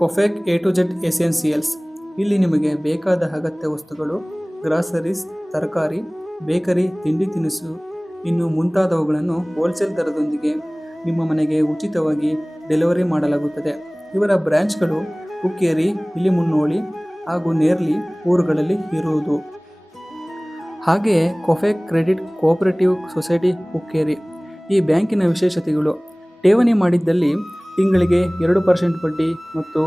ಕೊಫೆಕ್ A to Z ಎಸೆನ್ಸಿಯಲ್ಸ್. ಇಲ್ಲಿ ನಿಮಗೆ ಬೇಕಾದ ಅಗತ್ಯ ವಸ್ತುಗಳು, ಗ್ರಾಸರೀಸ್, ತರಕಾರಿ, ಬೇಕರಿ, ತಿಂಡಿ ತಿನಿಸು ಇನ್ನು ಮುಂತಾದವುಗಳನ್ನು ಹೋಲ್ಸೇಲ್ ದರದೊಂದಿಗೆ ನಿಮ್ಮ ಮನೆಗೆ ಉಚಿತವಾಗಿ ಡೆಲಿವರಿ ಮಾಡಲಾಗುತ್ತದೆ. ಇವರ ಬ್ರಾಂಚ್ಗಳು ಹುಕ್ಕೇರಿ, ಇಲಿಮುನ್ನೋಳಿ ಹಾಗೂ ನೇರ್ಲಿ ಊರುಗಳಲ್ಲಿ ಇರುವುದು. ಹಾಗೆಯೇ ಕೊಫೆಕ್ ಕ್ರೆಡಿಟ್ ಕೋಆಪರೇಟಿವ್ ಸೊಸೈಟಿ ಹುಕ್ಕೇರಿ. ಈ ಬ್ಯಾಂಕಿನ ವಿಶೇಷತೆಗಳು: ಠೇವಣಿ ಮಾಡಿದ್ದಲ್ಲಿ ತಿಂಗಳಿಗೆ 2% ಬಡ್ಡಿ ಮತ್ತು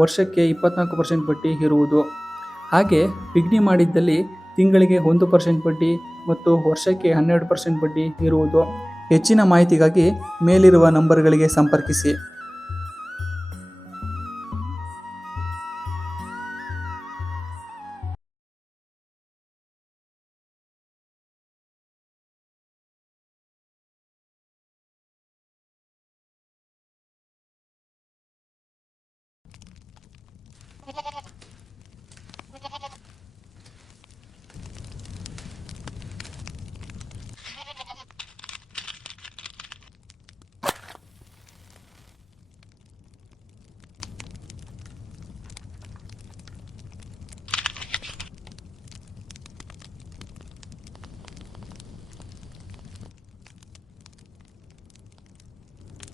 ವರ್ಷಕ್ಕೆ 24% ಬಡ್ಡಿ ಇರುವುದು. ಹಾಗೆ ಪಿಗ್ನಿ ಮಾಡಿದ್ದಲ್ಲಿ ತಿಂಗಳಿಗೆ 1% ಬಡ್ಡಿ ಮತ್ತು ವರ್ಷಕ್ಕೆ 12% ಬಡ್ಡಿ ಇರುವುದು. ಹೆಚ್ಚಿನ ಮಾಹಿತಿಗಾಗಿ ಮೇಲಿರುವ ನಂಬರ್ಗಳಿಗೆ ಸಂಪರ್ಕಿಸಿ.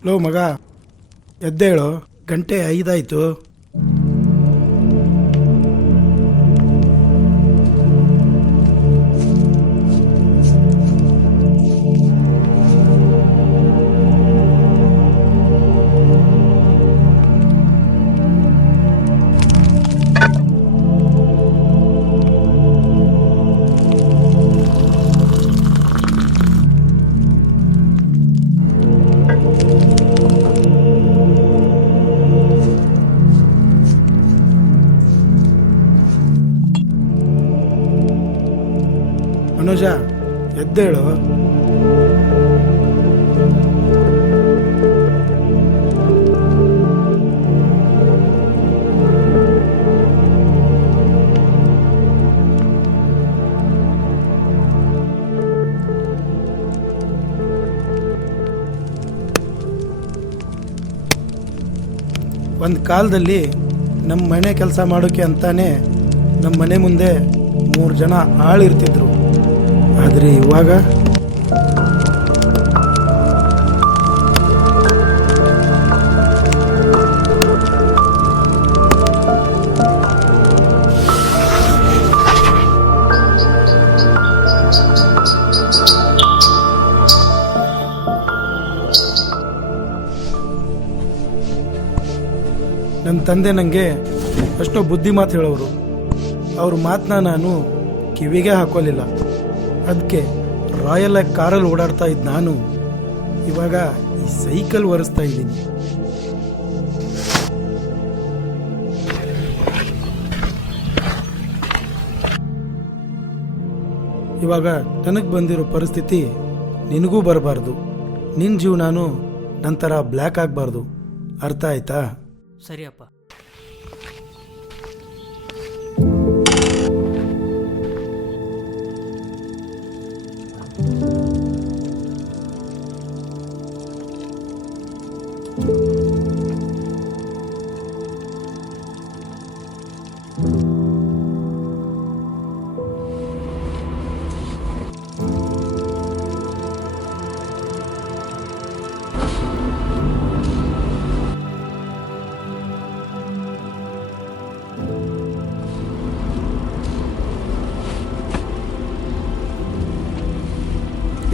ಲೋ ಮಗ, ಎದ್ದೇಳು, ಗಂಟೆ 5 ಆಯಿತು. ಮನೋಜ, ಎದ್ದೇಳು. ಒಂದು ಕಾಲದಲ್ಲಿ ನಮ್ಮ ಮನೆ ಕೆಲಸ ಮಾಡೋಕ್ಕೆ ಅಂತಾನೆ ನಮ್ಮ ಮನೆ ಮುಂದೆ 3 ಜನ ಆಳಿರ್ತಿದ್ರು. ಆದರೆ ಇವಾಗ ನನ್ನ ತಂದೆ ನನಗೆ ಅಷ್ಟೋ ಬುದ್ಧಿ ಮಾತು ಹೇಳೋರು. ಅವ್ರ ಮಾತನ್ನ ನಾನು ಕಿವಿಗೆ ಹಾಕೋಲಿಲ್ಲ. ಅದಕ್ಕೆ ರಾಯಲ್ ಆಗಿ ಕಾರಲ್ಲಿ ಓಡಾಡ್ತಾ ಇದ್ದ ನಾನು ಇವಾಗ ಈ ಸೈಕಲ್ ಒರೆಸ್ತಾ ಇದ್ದೀನಿ. ಇವಾಗ ನನಗೆ ಬಂದಿರೋ ಪರಿಸ್ಥಿತಿ ನಿನಗೂ ಬರಬಾರ್ದು. ನಿನ್ನ ಜೀವನಾನು ನಂತರ ಬ್ಲ್ಯಾಕ್ ಆಗಬಾರ್ದು. ಅರ್ಥ ಆಯ್ತಾ? ಸರಿಯಪ್ಪ.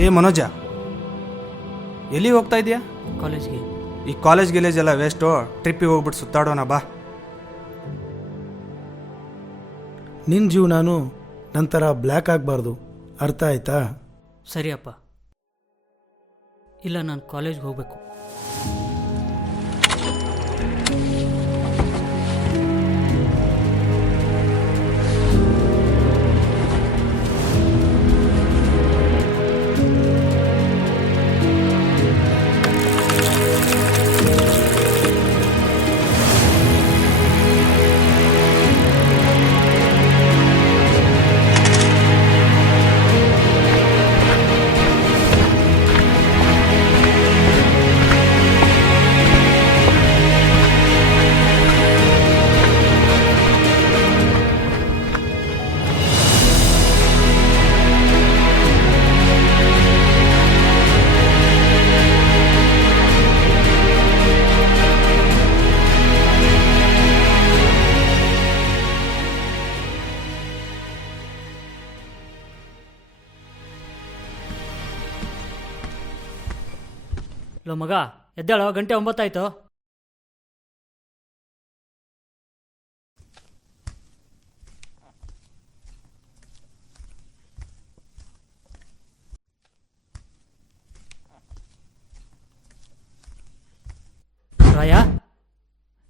ಏ ಮನೋಜ, ಎಲ್ಲಿ ಹೋಗ್ತಾ ಇದೆಯಾ? ಕಾಲೇಜ್ಗೆ. ಈ ಕಾಲೇಜ್ ಗಿಲೇಜ್ ಎಲ್ಲ ವೇಸ್ಟು. ಟ್ರಿಪ್ಪಿಗೆ ಹೋಗ್ಬಿಟ್ಟು ಸುತ್ತಾಡೋಣ ಬಾ. ನಿನ್ನ ಜೀವನಾನು ನಂತರ ಬ್ಲ್ಯಾಕ್ ಆಗಬಾರ್ದು. ಅರ್ಥ ಆಯ್ತಾ? ಸರಿಯಪ್ಪ. ಇಲ್ಲ, ನಾನು ಕಾಲೇಜ್ಗೆ ಹೋಗಬೇಕು. ಲೋ ಮಗ, ಎದ್ದೇಳೋ, ಗಂಟೆ 9 ಆಯಿತು. ರಾಯ,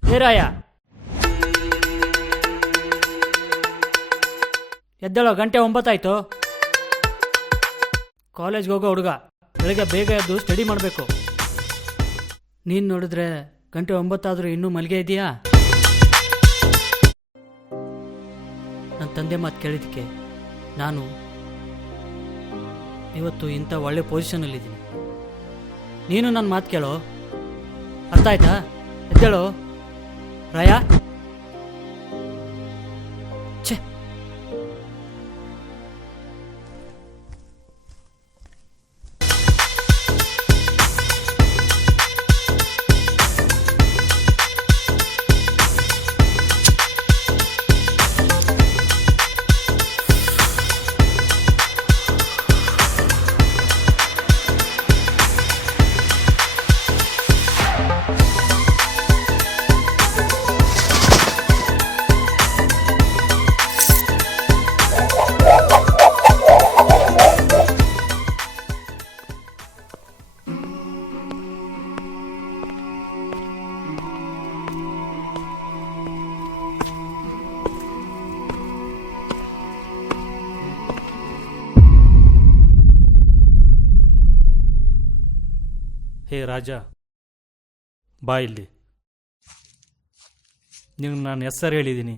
ಏ ರಾಯ, ಎದ್ದೇಳೋ, ಗಂಟೆ 9 ಆಯಿತು. ಕಾಲೇಜ್ಗೆ ಹೋಗೋ ಹುಡುಗ, ಬೆಳಗ್ಗೆ ಬೇಗ ಎದ್ದು ಸ್ಟಡಿ ಮಾಡಬೇಕು. ನೀನು ನೋಡಿದ್ರೆ ಗಂಟೆ 9 ಆದರೂ ಇನ್ನೂ ಮಲ್ಗೆ ಇದೆಯಾ? ನನ್ನ ತಂದೆ ಮಾತು ಕೇಳಿದ್ದಕ್ಕೆ ನಾನು ಇವತ್ತು ಇಂಥ ಒಳ್ಳೆ ಪೊಸಿಷನಲ್ಲಿದ್ದೀನಿ. ನೀನು ನನ್ನ ಮಾತು ಕೇಳೋ, ಅರ್ಥ ಆಯ್ತಾ? ಎದ್ದೇಳೋ ರಾಯ. ಛೇ, ಹೇ ರಾಜ, ಬಾ ಇಲ್ಲಿ. ನಿನಗೆ ನಾನು ಹೆಸರು ಹೇಳಿದ್ದೀನಿ,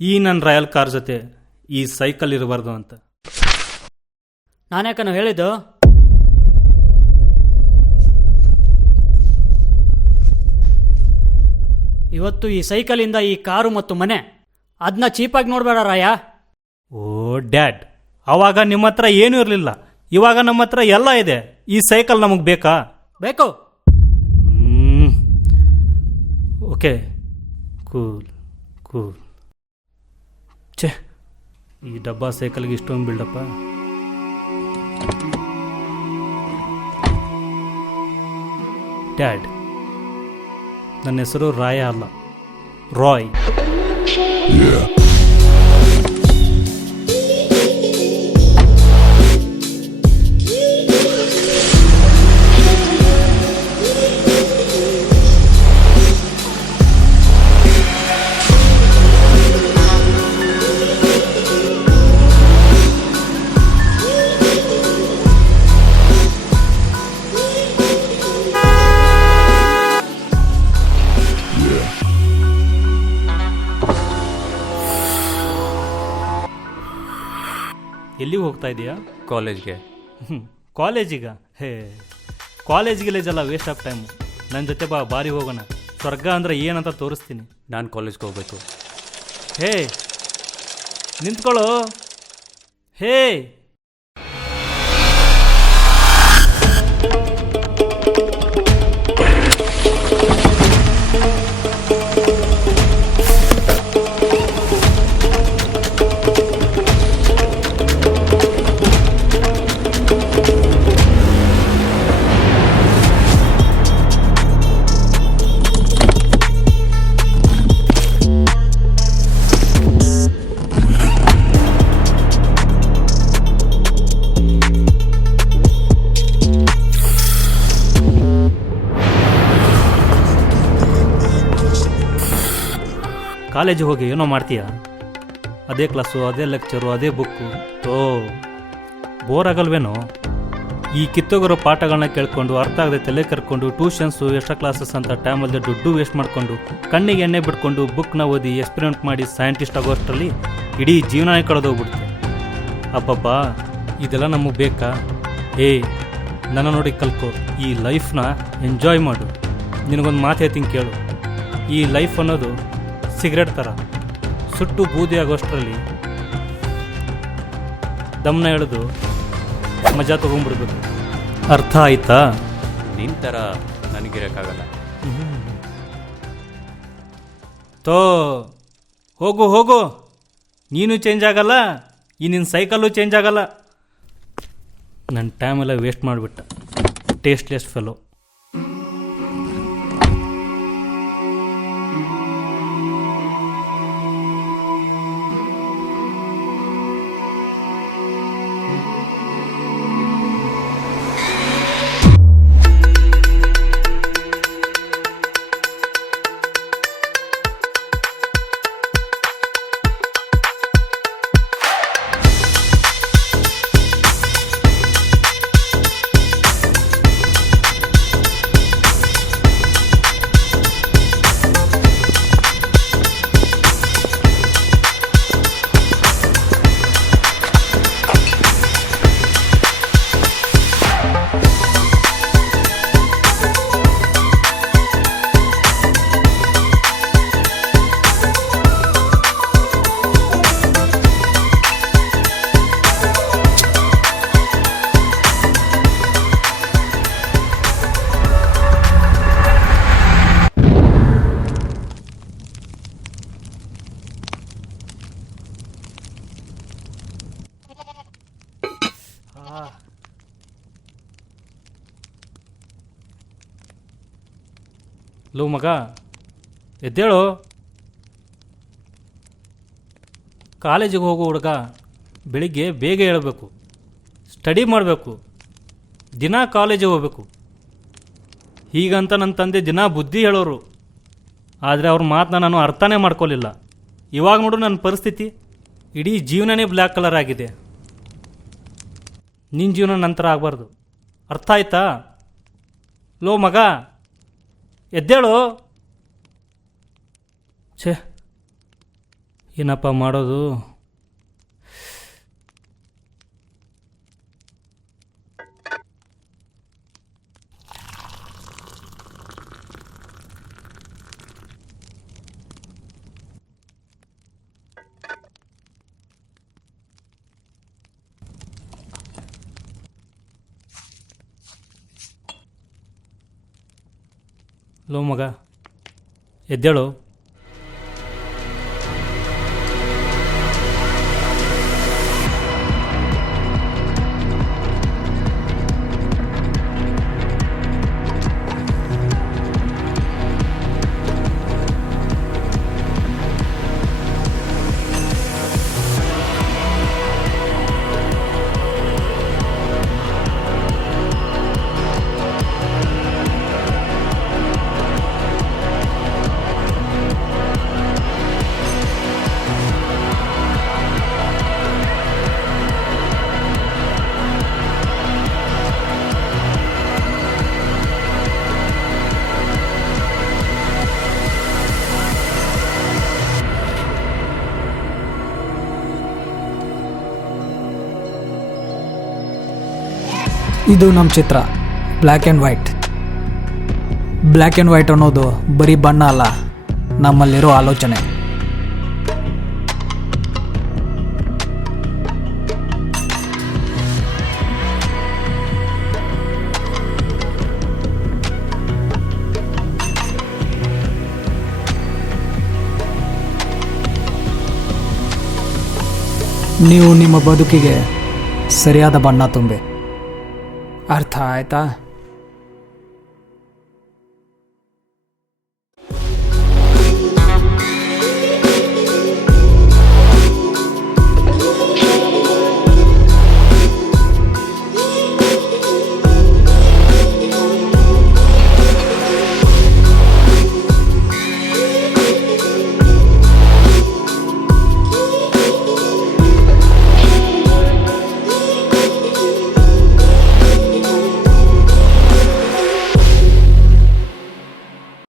ಈ ನನ್ನ ರಾಯಲ್ ಕಾರ್ ಜೊತೆ ಈ ಸೈಕಲ್ ಇರಬಾರ್ದು ಅಂತ. ನಾನ್ಯಾಕನೋ ಹೇಳಿದ್ದು? ಇವತ್ತು ಈ ಸೈಕಲಿಂದ ಈ ಕಾರು ಮತ್ತು ಮನೆ ಅದನ್ನ ಚೀಪಾಗಿ ನೋಡಬೇಡ ರಾಯ. ಓ ಡ್ಯಾಡ್, ಆವಾಗ ನಿಮ್ಮ ಹತ್ರ ಏನೂ ಇರಲಿಲ್ಲ, ಇವಾಗ ನಮ್ಮ ಹತ್ರ ಎಲ್ಲ ಇದೆ. ಈ ಸೈಕಲ್ ನಮಗೆ ಬೇಕಾ? ಬೇಕು. Okay, cool cool. ಛೇ, ಈ ಡಬ್ಬಾ ಸೈಕಲ್ಗೆ ಇಷ್ಟೊಂದು ಬಿಲ್ಡಪ್ಪ. ಡ್ಯಾಡ್, ನನ್ನ ಹೆಸರು ರಾಯ ಅಲ್ಲ, ರಾಯ್. ಎಲ್ಲಿಗೆ ಹೋಗ್ತಾ ಇದೆಯಾ? ಕಾಲೇಜ್ಗೆ. ಕಾಲೇಜಿಗ? ಹೇ, ಕಾಲೇಜ್ಗೆಲ್ಲ ವೇಸ್ಟ್ ಆಫ್ ಟೈಮು. ನನ್ನ ಜೊತೆ ಬಾ, ಬಾರಿ ಹೋಗೋಣ. ಸ್ವರ್ಗ ಅಂದರೆ ಏನಂತ ತೋರಿಸ್ತೀನಿ. ನಾನು ಕಾಲೇಜ್ಗೆ ಹೋಗ್ಬೇಕು. ಹೇ, ನಿಂತ್ಕೊಳ್ಳೋ. ಹೇ, ಕಾಲೇಜಿಗೆ ಹೋಗಿ ಏನೋ ಮಾಡ್ತೀಯಾ? ಅದೇ ಕ್ಲಾಸು, ಅದೇ ಲೆಕ್ಚರು, ಅದೇ ಬುಕ್ಕು. ಬೋರ್ ಆಗಲ್ವೇನೋ? ಈ ಕಿತ್ತೋಗಿರೋ ಪಾಠಗಳನ್ನ ಕೇಳ್ಕೊಂಡು ಅರ್ಥ ಆಗದೆ ತಲೆ ಕರ್ಕೊಂಡು ಟ್ಯೂಷನ್ಸು, ಎಕ್ಸ್ಟ್ರಾ ಕ್ಲಾಸಸ್ ಅಂತ ಟೈಮಲ್ಲದೆ ದುಡ್ಡು ವೇಸ್ಟ್ ಮಾಡಿಕೊಂಡು ಕಣ್ಣಿಗೆ ಎಣ್ಣೆ ಬಿಟ್ಕೊಂಡು ಬುಕ್ನ ಓದಿ ಎಕ್ಸ್ಪೆರಿಮೆಂಟ್ ಮಾಡಿ ಸೈಂಟಿಸ್ಟ್ ಆಗೋಷ್ಟರಲ್ಲಿ ಇಡೀ ಜೀವನನೇ ಕಳೆದೋಗ್ಬಿಡುತ್ತೆ. ಅಬ್ಬಬ್ಬಾ, ಇದೆಲ್ಲ ನಮಗೆ ಬೇಕಾ? ನನ್ನ ನೋಡಿ ಕಲ್ಕೋ, ಈ ಲೈಫ್ನ ಎಂಜಾಯ್ ಮಾಡು. ನಿನಗೊಂದು ಮಾತು ಹೇಳ್ತೀನಿ ಕೇಳು. ಈ ಲೈಫ್ ಅನ್ನೋದು ಸಿಗರೇಟ್ ಥರ, ಸುಟ್ಟು ಬೂದಿ ಆಗೋಷ್ಟರಲ್ಲಿ ದಮ್ನ ಎಳೆದು ಮಜಾ ತೊಗೊಂಡ್ಬಿಡ್ಬೇಕು. ಅರ್ಥ ಆಯ್ತಾ? ನಿನ್ನ ಥರ ನನಗಿರೋಕ್ಕಾಗಲ್ಲ. ಹೋಗು ಹೋಗು, ನೀನು ಚೇಂಜ್ ಆಗಲ್ಲ, ಈ ನಿನ್ನ ಸೈಕಲ್ಲು ಚೇಂಜ್ ಆಗಲ್ಲ. ನನ್ನ ಟೈಮೆಲ್ಲ ವೇಸ್ಟ್ ಮಾಡಿಬಿಟ್ಟ. Tasteless fellow. ಲೋ ಮಗ, ಎದ್ದೇಳು. ಕಾಲೇಜಿಗೆ ಹೋಗೋ ಹುಡುಗ ಬೆಳಿಗ್ಗೆ ಬೇಗ ಏಳಬೇಕು, ಸ್ಟಡಿ ಮಾಡಬೇಕು, ದಿನ ಕಾಲೇಜಿಗೆ ಹೋಗ್ಬೇಕು. ಹೀಗಂತ ನನ್ನ ತಂದೆ ದಿನ ಬುದ್ಧಿ ಹೇಳೋರು. ಆದರೆ ಅವ್ರ ಮಾತನ್ನ ನಾನು ಅರ್ಥನೇ ಮಾಡ್ಕೊಳ್ಳಿಲ್ಲ. ಇವಾಗ ನೋಡು ನನ್ನ ಪರಿಸ್ಥಿತಿ, ಇಡೀ ಜೀವನನೇ ಬ್ಲ್ಯಾಕ್ ಕಲರ್ ಆಗಿದೆ. ನಿನ್ನ ಜೀವನ ನಂತರ ಆಗಬಾರ್ದು, ಅರ್ಥ ಆಯ್ತಾ? ಲೋ ಮಗ, ಎದ್ದೇಳು. ಛೇ, ಏನಪ್ಪ ಮಾಡೋದು? ಲೋ ಮಗ, ಎದ್ದೇಳು. ಇದು ನಮ್ಮ ಚಿತ್ರ, black and white. Black and white ಅನ್ನೋದು ಬರೀ ಬಣ್ಣ ಅಲ್ಲ, ನಮ್ಮಲ್ಲಿರೋ ಆಲೋಚನೆ. ನೀವು ನಿಮ್ಮ ಬದುಕಿಗೆ ಸರಿಯಾದ ಬಣ್ಣ ತುಂಬಿ. ಅರ್ಥ ಆಯ್ತಾ?